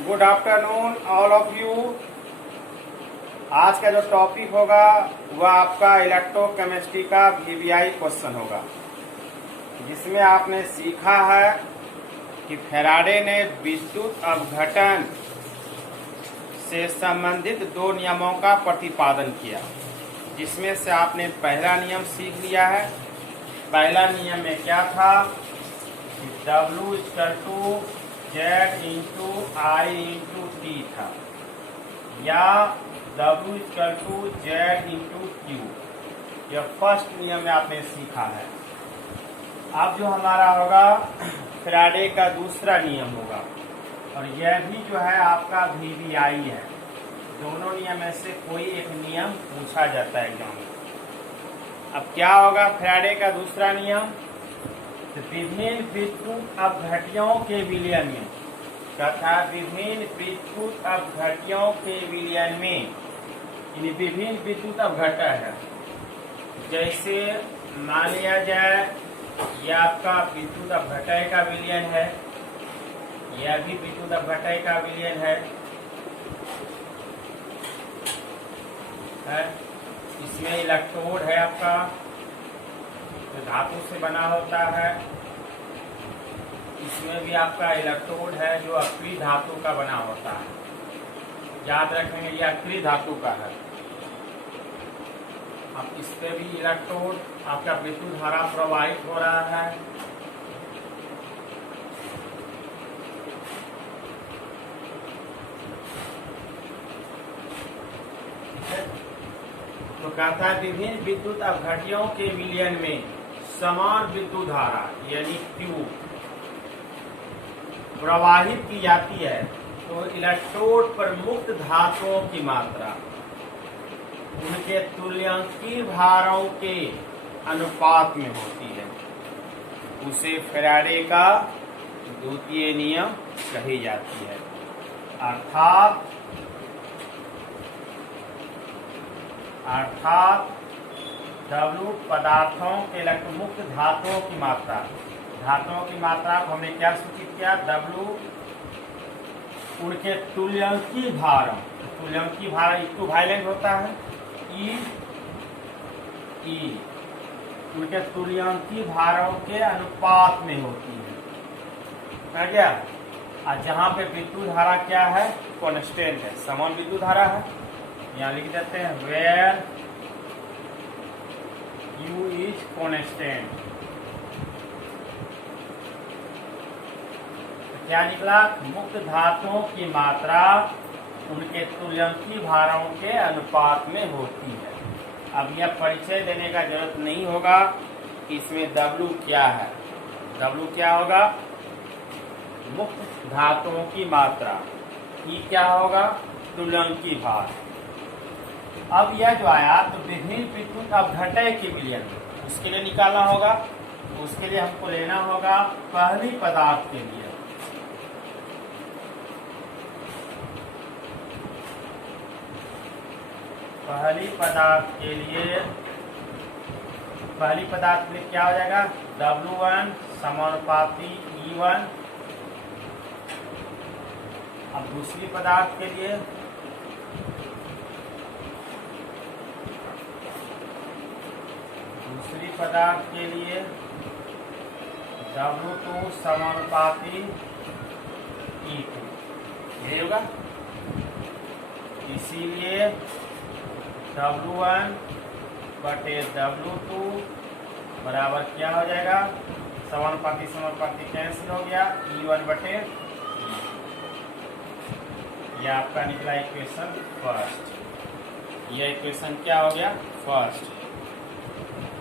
Good afternoon all of you. आज का जो टॉपिक होगा वह आपका इलेक्ट्रोकेमिस्ट्री का वीवीआई क्वेश्चन होगा, जिसमें आपने सीखा है कि फैराडे ने विद्युत अपघटन से संबंधित दो नियमों का प्रतिपादन किया, जिसमें से आपने पहला नियम सीख लिया है। पहला नियम में क्या था कि W = Z इंटू आई इंटू टी था, या W = Z इंटू क्यू। यह फर्स्ट नियम में आपने सीखा है। अब जो हमारा होगा फैराडे का दूसरा नियम होगा, और यह भी जो है आपका वीवीआई है। दोनों नियम में से कोई एक नियम पूछा जाता है एग्जाम में। अब क्या होगा फैराडे का दूसरा नियम? तो विभिन्न विद्युत अपघट्यों के विलयन में तथा विभिन्न विद्युत अपघट्यों के विलयन में, विभिन्न विद्युत अपघटन है। जैसे मान लिया जाए यह आपका विद्युत अपघटय का विलयन है, यह भी विद्युत अपघटय का विलयन है। इसमें इलेक्ट्रोड है आपका, जो धातु से बना होता है। इसमें भी आपका इलेक्ट्रोड है जो अक्रिय धातु का बना होता है। याद रखेंगे यह अक्रिय धातु का है। अब इस पे भी इलेक्ट्रोड आपका विद्युत धारा प्रवाहित हो रहा है। तो कहता है विभिन्न विद्युत अपघट्यों के विलयन में समान विद्युत धारा यानी Q प्रवाहित की जाती है, तो इलेक्ट्रोड पर मुक्त धातुओं की मात्रा उनके तुल्यांकीय भारों के अनुपात में होती है। उसे फैराडे का द्वितीय नियम कही जाती है। अर्थात W पदार्थों के इलेक्ट्रोमुक्त धातुओं की मात्रा, धातुओं की मात्रा को हमने क्या सूचित किया? W उनके तुल्यांकीय भारों, तुल्यांकीय भार इक्विवेलेंट होता है, E उनके तुल्यांकीय भारों के अनुपात में होती है। समझ गया? और जहाँ पे विद्युत धारा क्या है? कांस्टेंट है, समान विद्युत धारा है। यहाँ लिख देते हैं वेयर U इज कांस्टेंट। तो क्या निकला? मुक्त धातुओं की मात्रा उनके तुल्यांकीय भारों के अनुपात में होती है। अब यह परिचय देने का जरूरत नहीं होगा कि इसमें W क्या है। W क्या होगा? मुक्त धातुओं की मात्रा। E क्या होगा? तुल्यांकीय भार। अब यह जो आया तो विभिन्न विद्युत अपघटय के विलयन, उसके लिए निकालना होगा। उसके लिए हमको लेना होगा पहली पदार्थ के लिए। पहली पदार्थ के लिए क्या हो जाएगा? W1 समानुपाती E1। अब दूसरी पदार्थ के लिए W2 समानुपाती E2। ये होगा। इसीलिए W1 बटे W2 बराबर क्या हो जाएगा? समानुपाती कैंसिल हो गया, E1 बटे E। यह आपका निकला इक्वेशन फर्स्ट। यह इक्वेशन क्या हो गया? फर्स्ट।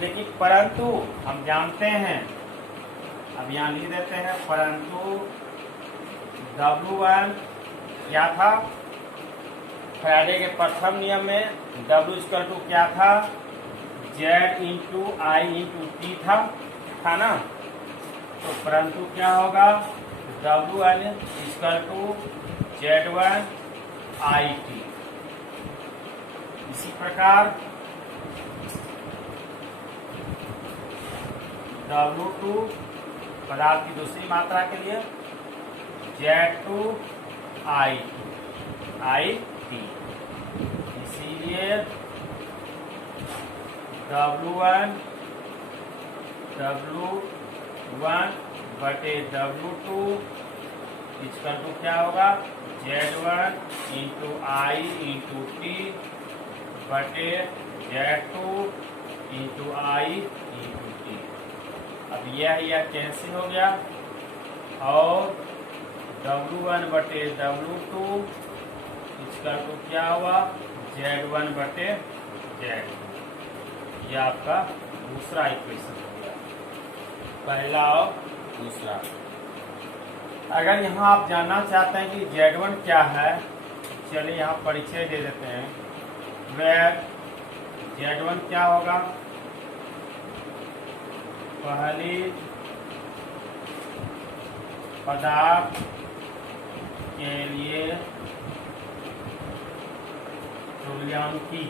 लेकिन परंतु हम जानते हैं, अब यहाँ लिख देते हैं, परंतु W1 क्या था? फैराडे के प्रथम नियम में W = क्या था? Z इंटू आई इंटू टी था ना। तो परंतु क्या होगा? W1 = Z1 IT। इसी प्रकार W2 पदार्थ की दूसरी मात्रा के लिए Z2 आई टी। इसीलिए W1 बटे W2 इसका तो क्या होगा Z1 इंटू आई इंटू टी बटे Z2 इंटू आई इंटू टी। अब यह कैंसिल हो गया और W1 बटे W2 इसका तो क्या हुआ Z1 बटे Z2। यह आपका दूसरा इक्वेशन हो गया, पहला और दूसरा। अगर यहाँ आप जानना चाहते हैं कि Z1 क्या है, चलिए यहाँ परिचय दे देते हैं। वह Z1 क्या होगा, पहली पदार्थ के लिए तुल्यांकी,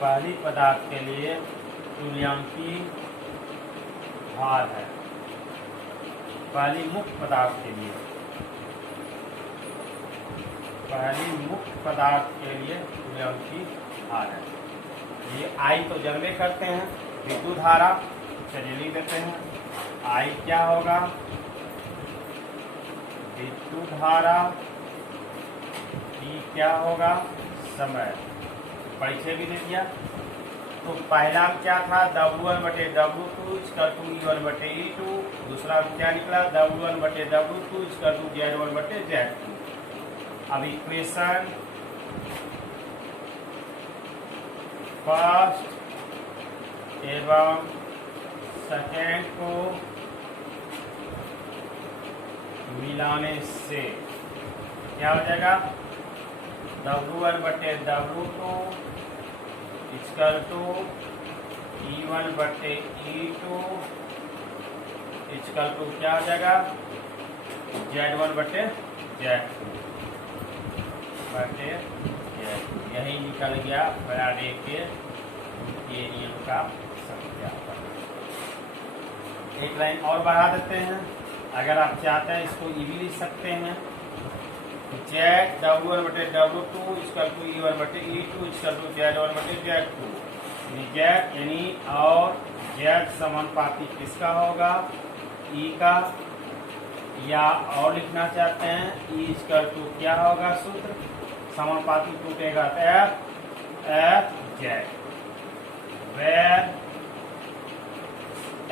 पहली पदार्थ के लिए तुल्यांकी भार है। पहली मुक्त पदार्थ के लिए, पहली मुक्त पदार्थ के लिए तुल्यांकी भार है। ये आई तो जानबे करते हैं, विद्युत धारा। चलिए लिख देते हैं, आई क्या होगा, विद्युत धारा। ई क्या होगा, समय। परिचय भी दे दिया। तो पहला क्या था W1 बटे W2 इसका 2 E1 बटे E2। दूसरा क्या निकला W1 बटे W2 इसका 2 Z1 बटे Z2। अब इक्वेशन फर्स्ट एवं सेकेंड को मिलाने से क्या हो जाएगा, W1 बटे W2 इक्वल टू E1 बटे E2 इक्वल टू क्या हो जाएगा Z1 बटे Z2 बटे Z2। यही निकल गया फैराडे के नियम का सत्यापन। एक लाइन और बढ़ा देते हैं, अगर आप चाहते हैं इसको ये भी लिख सकते हैं W1 बटे W2 इक्वल टू E1 बटे E2 इक्वल टू Z1 बटे Z2। Z यानी और Z समानुपाती किसका होगा, E का। या और लिखना चाहते हैं E इक्वल टू क्या होगा, सूत्र समानुपाती टूटेगा F Z।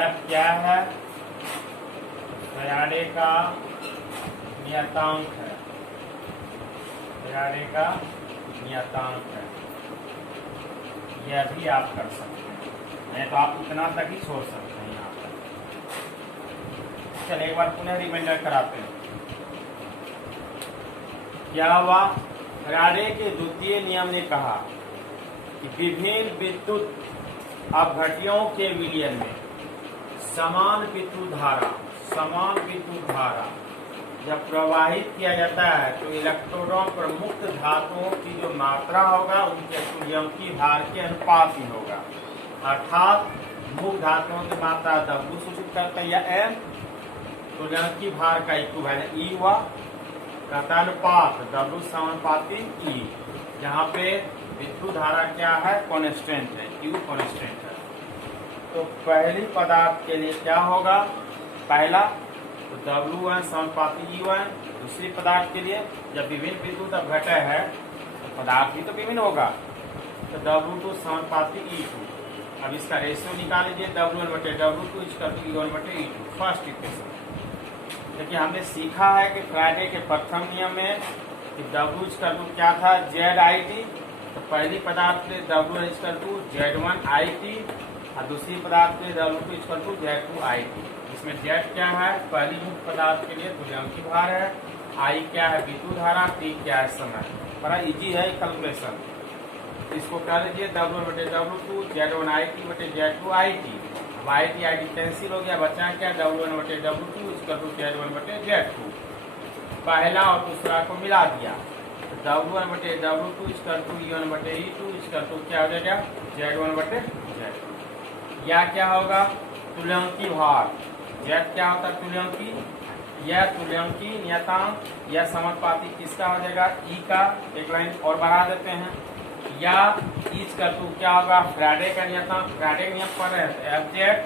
F क्या है, फैराडे का नियतांक है, फैराडे का नियतांक है। यह भी आप कर सकते हैं, नहीं तो आप इतना तक ही छोड़ सकते हैं यहाँ पर। चलिए एक बार पुनः रिमाइंडर कराते हैं। क्या हुआ, फैराडे के द्वितीय नियम ने कहा कि विभिन्न विद्युत अपघट्यों के विलयन में समान विद्युत धारा जब प्रवाहित किया जाता है तो इलेक्ट्रॉनों पर मुक्त धातुओं की जो मात्रा होगा उनके तुल्यांकी भार के अनुपात ही होगा। अर्थात मुक्त धातुओं की मात्रा W सूचित करता है या M, तुल्यांकी भार का इक्विवेलेंट E हुआ, कहता अनुपात W समानुपाती E। यहाँ पे विद्युत धारा क्या है, कॉन्स्टेंट है, Q कॉन्स्टेंट है। तो पहली पदार्थ के लिए क्या होगा, पहला तो W1 समानुपाती E1। दूसरी पदार्थ के लिए जब विभिन्न विद्युत अपघटय है तो पदार्थ भी तो विभिन्न होगा, तो W2 समानुपाती E2। अब इसका रेशियो निकाल लीजिए, W1 बटे W2 इक्वल टू E1 बटे E2। फर्स्ट इक्वेशन देखिए, हमने सीखा है कि फैराडे के प्रथम नियम में कि W इक्वल टू क्या था, ZIT। तो पहली पदार्थ के लिए W1 इक्वल टू Z1IT और दूसरी पदार्थ के लिए W2 इक्वल टू Z2IT। इसमें Z क्या है, पहली मुक्त पदार्थ के लिए तुल्यांकी भार है, I क्या है विद्युत धारा, T क्या है समय। बड़ा इजी है कैलकुलेशन। इसको कह लीजिए W1 बटे W2 Z1IT बटे Z2IT। अब IT कैंसिल हो गया, बचा क्या W1 बटे W2 इक्वल टू Z1 बटे Z2। पहला और दूसरा को मिला दिया तो W1 बटे W2 इक्वल टू E1 बटे E2 इक्वल टू क्या हो जाएगा Z1 बटे Z2। या क्या होगा, तुल्यांकी भार। Z क्या होता है, तुल्यांकी यह तुल्यांकी नियतांक या समानुपाती किसका हो जाएगा, ई का। एक लाइन और बढ़ा देते हैं, या इज का टू क्या होगा, फ्राइडे का नियतांक, फ्राइडे नियम पर है तो एफजेड।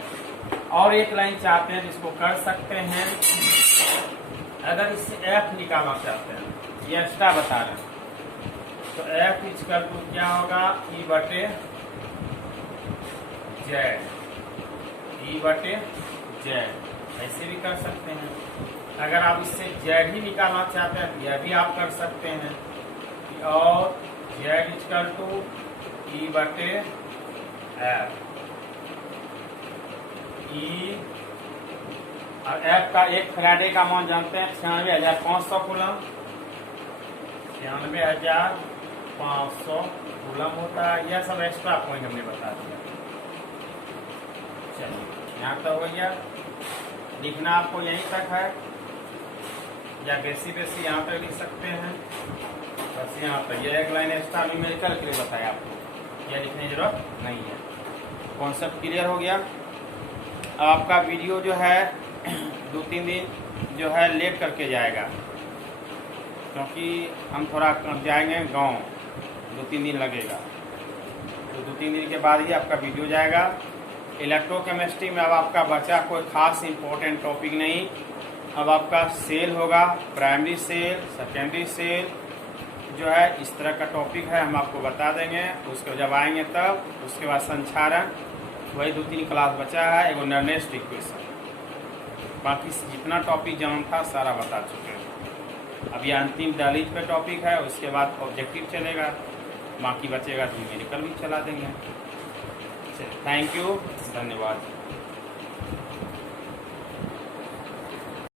और एक लाइन चाहते हैं जिसको कर सकते हैं, अगर इससे एफ निकालना चाहते हैं, ये एक्स्ट्रा बता रहे हैं, तो एफ इज का टू क्या होगा, ई बटे जेड, ई बटे जेड, ऐसे भी कर सकते हैं। अगर आप इससे जेड ही निकालना चाहते हैं तो यह भी आप कर सकते हैं, और जेड इक्वल टू ई बटे एफ, ई और एफ का एक फ्राइडे का मान जानते हैं 96,500 कूलम, 96,500 कूलम होता है। यह सब एक्स्ट्रा पॉइंट हमने बता दिया। चलिए यहाँ तक हो गया, लिखना आपको यहीं तक है, या बेसी यहाँ तक लिख सकते हैं, बस यहाँ पर। यह एक लाइन एक्स्ट्रा न्यूमेरिकल के लिए बताया आपको, यह लिखने की जरूरत नहीं है। कॉन्सेप्ट क्लियर हो गया। अब आपका वीडियो जो है 2-3 दिन जो है लेट करके जाएगा, क्योंकि हम थोड़ा जाएंगे गांव, 2-3 दिन लगेगा, तो 2-3 दिन के बाद ही आपका वीडियो जाएगा। इलेक्ट्रोकेमिस्ट्री में अब आपका बचा कोई खास इम्पोर्टेंट टॉपिक नहीं। अब आपका सेल होगा, प्राइमरी सेल, सेकेंडरी सेल जो है, इस तरह का टॉपिक है, हम आपको बता देंगे। उसको जब आएंगे तब, उसके बाद संचारण, वही 2-3 क्लास बचा है, एगो नर्नेस्ट इक्वेशन, बाकी जितना टॉपिक जहाँ था सारा बता चुके हैं। अब ये अंतिम दहलीज पे टॉपिक है, उसके बाद ऑब्जेक्टिव चलेगा, बाकी बचेगा तो न्यूमेरिकल भी चला देंगे। थैंक यू, धन्यवाद।